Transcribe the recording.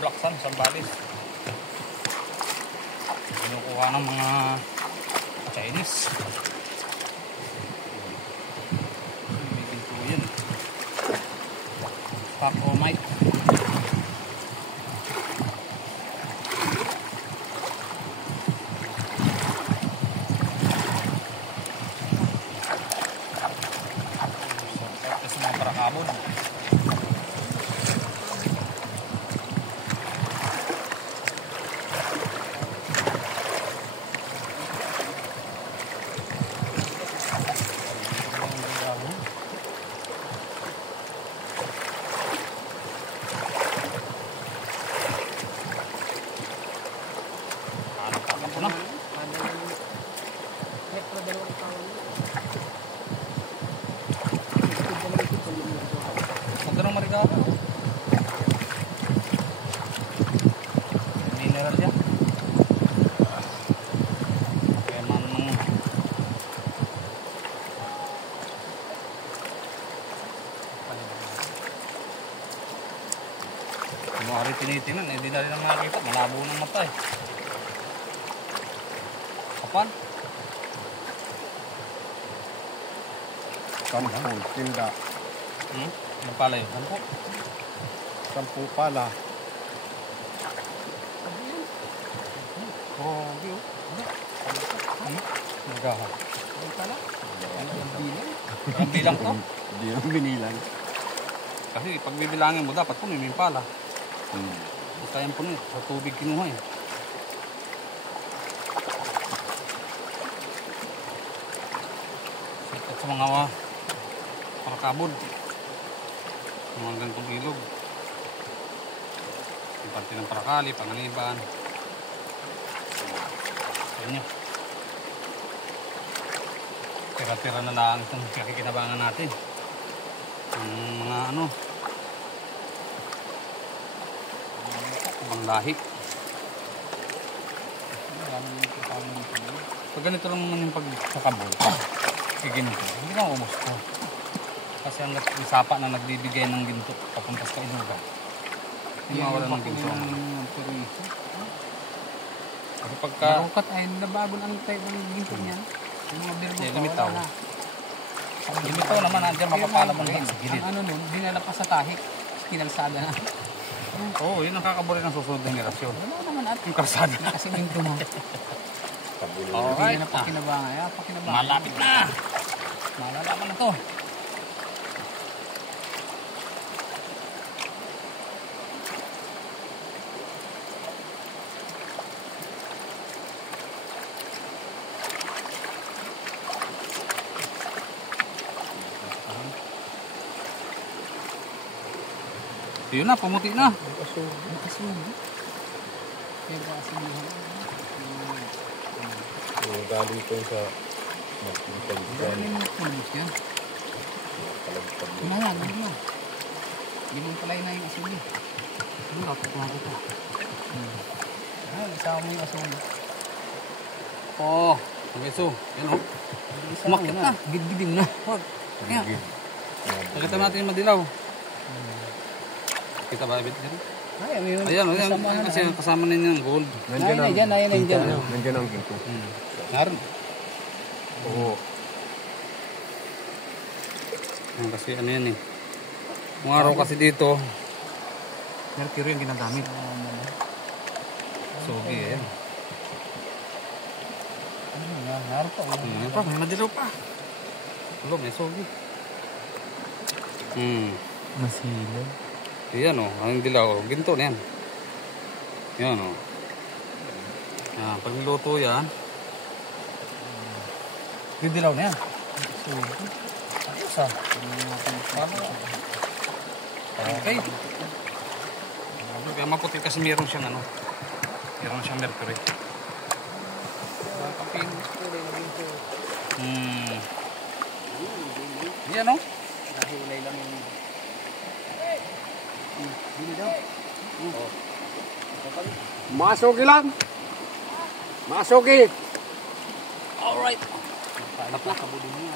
Black Sun, Sambales. Kinukuha ng mga Chinese. May ginto yan. Pacomite. Sa mga parakabon. Magandang marigado. Mineral yan. Kaya man mga rin tinitinan, hindi na rin ang makikita. Malabo ng mata eh. Kapan? Sampung, tinda. Ano pala yun? 10 pala. Oh, okay. Nagaha. Ano pala? Ang bilang? Ang bilang to? Hindi yung binilang. Kasi pag bibilangin mo, dapat puno yung pala. Kaya puno sa tubig kinuha eh. At sa mga parakabod. Mga gantong ilog. Yung parte ng parakali, panganiban. Yan yun. Tira-tira na lang itong kakikinabangan natin. Yung mga ano. Ibang lahi. Pag ganito lang naman yung pagkakabol. Kiginto. Hindi ka umusta. Kasi ang sapa na nagbibigay ng ginto papunta sa inuga. Hindi mawala ng ginto. Kasi pagka... Narukat ay nabago ang tayo ng ginto niya. Yung mga birgo limitaw. Limitaw naman, nandiyan mapapala mong gilid. Ang ano nun, dinala pa sa tahik. Kinalsada na. Oo, yun ang kakabuli ng susunod ng generasyon. Ano naman at Yung karsada. kasi ginto mo. Alright. Hindi na pakinabanga. Malapit na! Malalaman na to. Yun na, pumuti na. Galing ko sa magpinagpalitan. Kumayan, ano mo? Limang palay na yung asuli. Ano, kapag kita. Isama mo yung asuli. Oo, beso. Yan o. Umakit na. Gid-gidim na. Huwag. Kaya. Nakita natin yung madilaw. Kita ba ibig din? Ayan, kasi kasama ninyo yung gold. Nandiyan. Nandiyan ang ginto. Naroon. Oo. Yan kasi ano yan eh. Kung araw kasi dito, Mercury yung ginagamit. sugi eh. Naroon pa. Yan pa, may madilaw pa. Ulo, may sugi. Masilog. Yan o, ang dilaw. Ginto na yan. Yan o. Yan, pag niluto yan, yung dilaw na yan. Ayos ah. Okay. Kaya maputi kasi meron siyang ano. Meron siyang mercury. Yan o. Nahilay lang yung... Dili daw. Masuki lang. Masuki. Alright. Tapos kabulin niya.